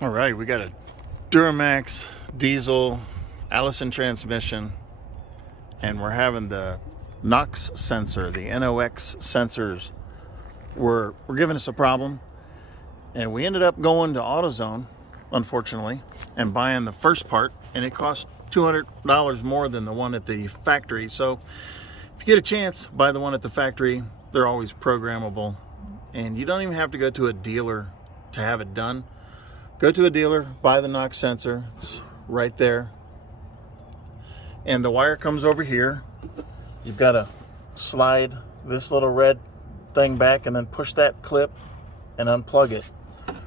All right, we got a Duramax diesel Allison transmission, and we're having the NOx sensor, the NOx sensors were giving us a problem, and we ended up going to AutoZone, unfortunately, and buying the first part, and it cost $200 more than the one at the factory. So if you get a chance, buy the one at the factory. They're always programmable, and you don't even have to go to a dealer to have it done. Go to a dealer, buy the NOx sensor. It's right there, and the wire comes over here. You've got to slide this little red thing back and then push that clip and unplug it.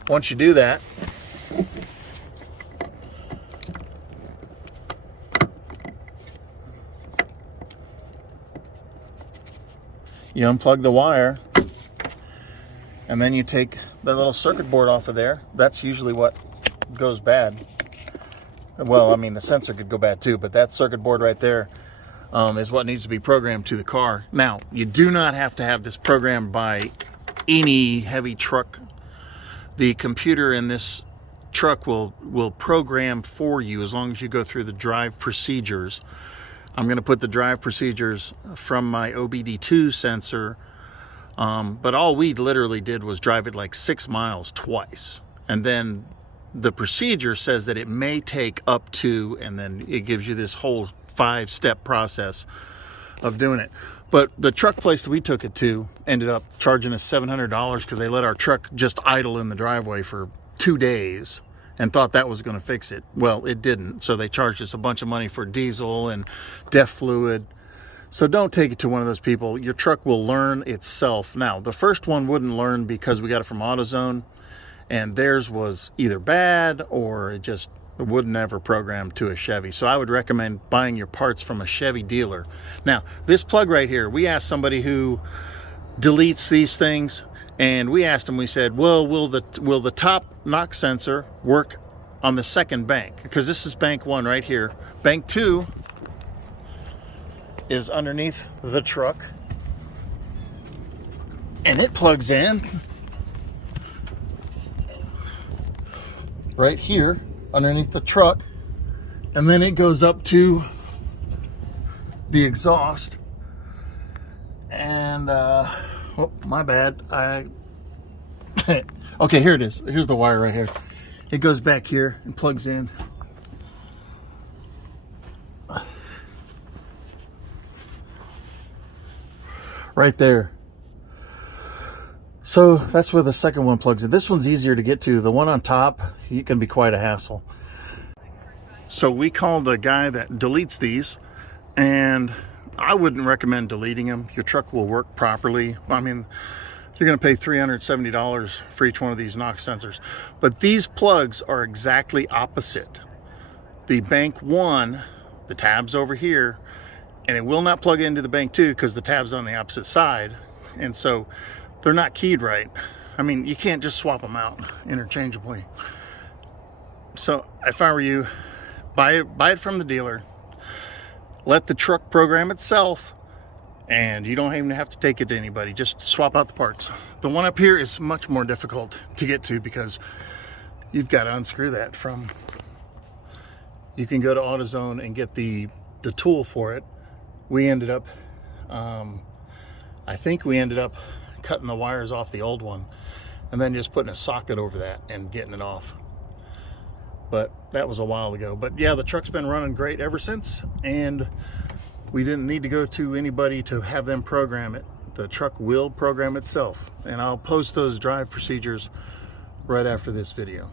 Once you do that, you unplug the wire, and then you take the little circuit board off of there. That's usually what goes bad. Well, I mean, the sensor could go bad too, but that circuit board right there is what needs to be programmed to the car. Now, you do not have to have this programmed by any heavy truck. The computer in this truck will program for you as long as you go through the drive procedures. I'm going to put the drive procedures from my OBD2 sensor, but all we literally did was drive it like 6 miles twice, and then the procedure says that it may take up to, and then it gives you this whole 5-step process of doing it. But the truck place that we took it to ended up charging us $700 because they let our truck just idle in the driveway for 2 days and thought that was going to fix it. Well, it didn't. So they charged us a bunch of money for diesel and DEF fluid. So don't take it to one of those people. Your truck will learn itself. Now, the first one wouldn't learn because we got it from AutoZone, and theirs was either bad or it just would never program to a Chevy. So I would recommend buying your parts from a Chevy dealer. Now, this plug right here, we asked somebody who deletes these things, and we asked him, we said, well, will the top NOx sensor work on the second bank? Because this is bank 1 right here. Bank 2 is underneath the truck, and it plugs in right here underneath the truck, and then it goes up to the exhaust. And oh, my bad, okay, here it is. Here's the wire right here. It goes back here and plugs in. Right there. So that's where the second one plugs in. This one's easier to get to. The one on top, it can be quite a hassle. So we called a guy that deletes these, and I wouldn't recommend deleting them. Your truck will work properly. I mean, you're going to pay $370 for each one of these NOx sensors. But these plugs are exactly opposite. The bank 1, the tab's over here, and it will not plug into the bank 2 because the tab's on the opposite side. And so they're not keyed right. I mean, you can't just swap them out interchangeably. So if I were you, buy it from the dealer. Let the truck program itself, and you don't even have to take it to anybody. Just swap out the parts. The one up here is much more difficult to get to because you've got to unscrew that from. You can go to AutoZone and get the tool for it. We ended up, I think we ended up cutting the wires off the old one and then just putting a socket over that and getting it off. But that was a while ago. But yeah, the truck's been running great ever since, and we didn't need to go to anybody to have them program it. The truck will program itself, and I'll post those drive procedures right after this video.